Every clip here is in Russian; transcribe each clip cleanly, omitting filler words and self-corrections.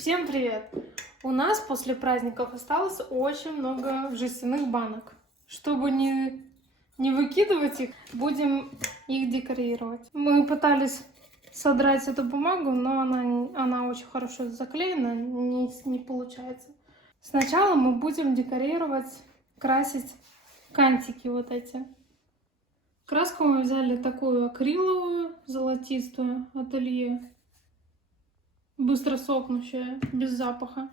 Всем привет! У нас после праздников осталось очень много жестяных банок. Чтобы не выкидывать их, будем их декорировать. Мы пытались содрать эту бумагу, но она очень хорошо заклеена, не получается. Сначала мы будем декорировать, красить кантики вот эти. Краску мы взяли такую акриловую, золотистую, Ателье. Быстро сохнущая, без запаха.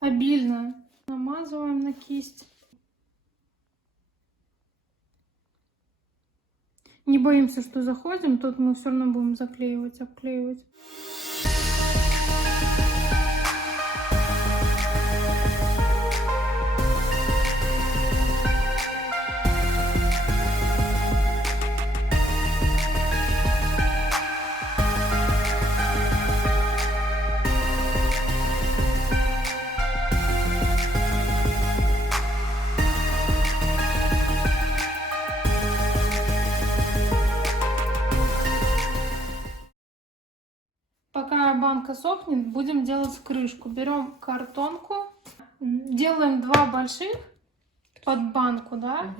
Обильно намазываем на кисть. Не боимся, что заходим, тут мы все равно будем заклеивать, обклеивать. Пока банка сохнет, будем делать крышку. Берем картонку, делаем два больших под банку, да,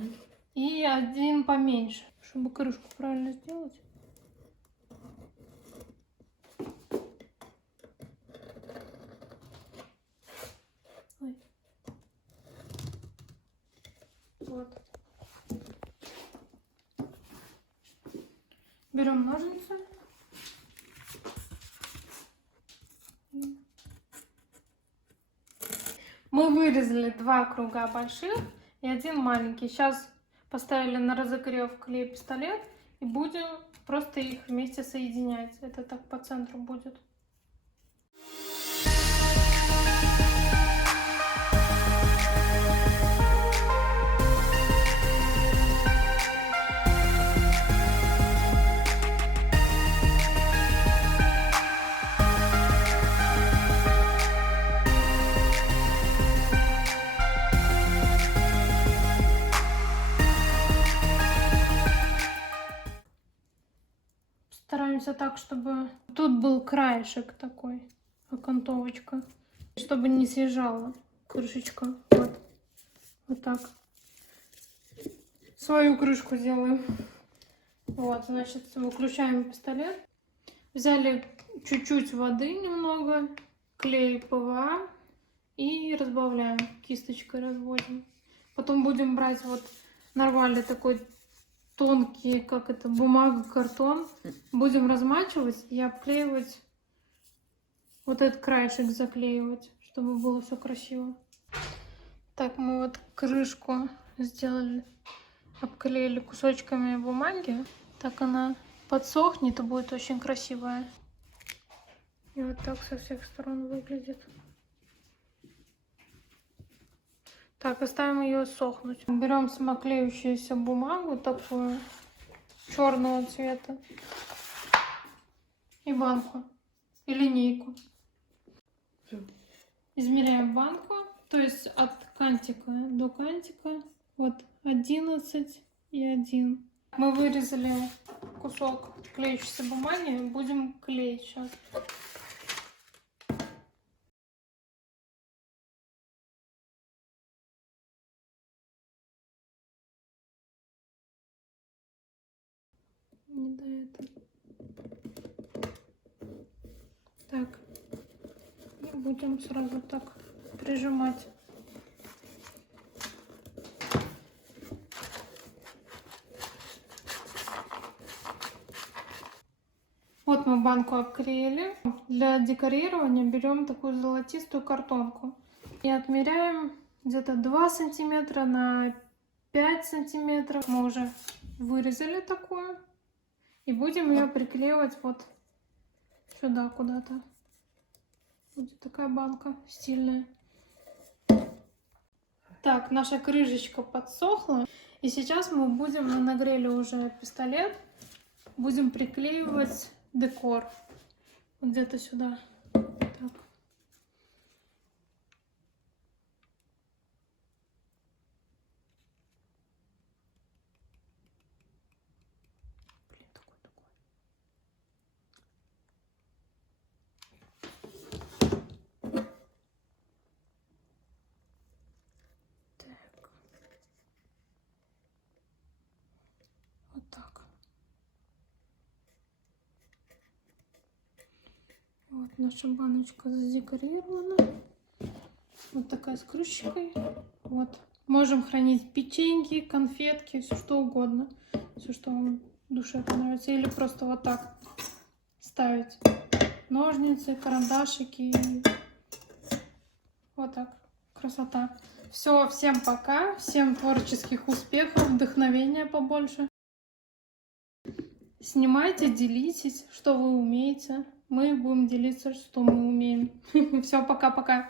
и один поменьше, чтобы крышку правильно сделать. Ой. Вот. Берем ножницы. Мы вырезали два круга больших и один маленький. Сейчас поставили на разогрев клей-пистолет и будем просто их вместе соединять. Это так по центру будет. Стараемся так, чтобы тут был краешек такой, окантовочка, чтобы не съезжала крышечка. Вот, вот так. Свою крышку делаем. Вот, значит, выключаем пистолет. Взяли чуть-чуть воды немного, клей ПВА и разбавляем, кисточкой разводим. Потом будем брать вот нормальный такой тонкий, как это, бумага, картон. Будем размачивать и обклеивать, вот этот краешек заклеивать, чтобы было все красиво. Так, мы вот крышку сделали, обклеили кусочками бумаги. Так она подсохнет и будет очень красивая. И вот так со всех сторон выглядит. Так, оставим ее сохнуть. Берем самоклеющуюся бумагу, такую черного цвета, и банку, и линейку. Измеряем банку, то есть от кантика до кантика, вот 11 и 1. Мы вырезали кусок клеющейся бумаги, будем клеить сейчас. Не до этого. Так, и будем сразу так прижимать. Вот мы банку обклеили. Для декорирования берем такую золотистую картонку и отмеряем где-то 2 сантиметра на 5 сантиметров. Мы уже вырезали такую и будем ее приклеивать вот сюда куда-то. Вот такая банка стильная. Так, наша крышечка подсохла. И сейчас мы будем, мы нагрели уже пистолет, будем приклеивать декор. Вот где-то сюда. Так. Вот наша баночка задекорирована. Вот такая с крышечкой. Вот. Можем хранить печеньки, конфетки, все что угодно. Все, что вам душе понравится. Или просто вот так ставить ножницы, карандашики. Вот так. Красота. Все, всем пока. Всем творческих успехов, вдохновения побольше. Снимайте, делитесь, что вы умеете. Мы будем делиться, что мы умеем. Все, пока-пока.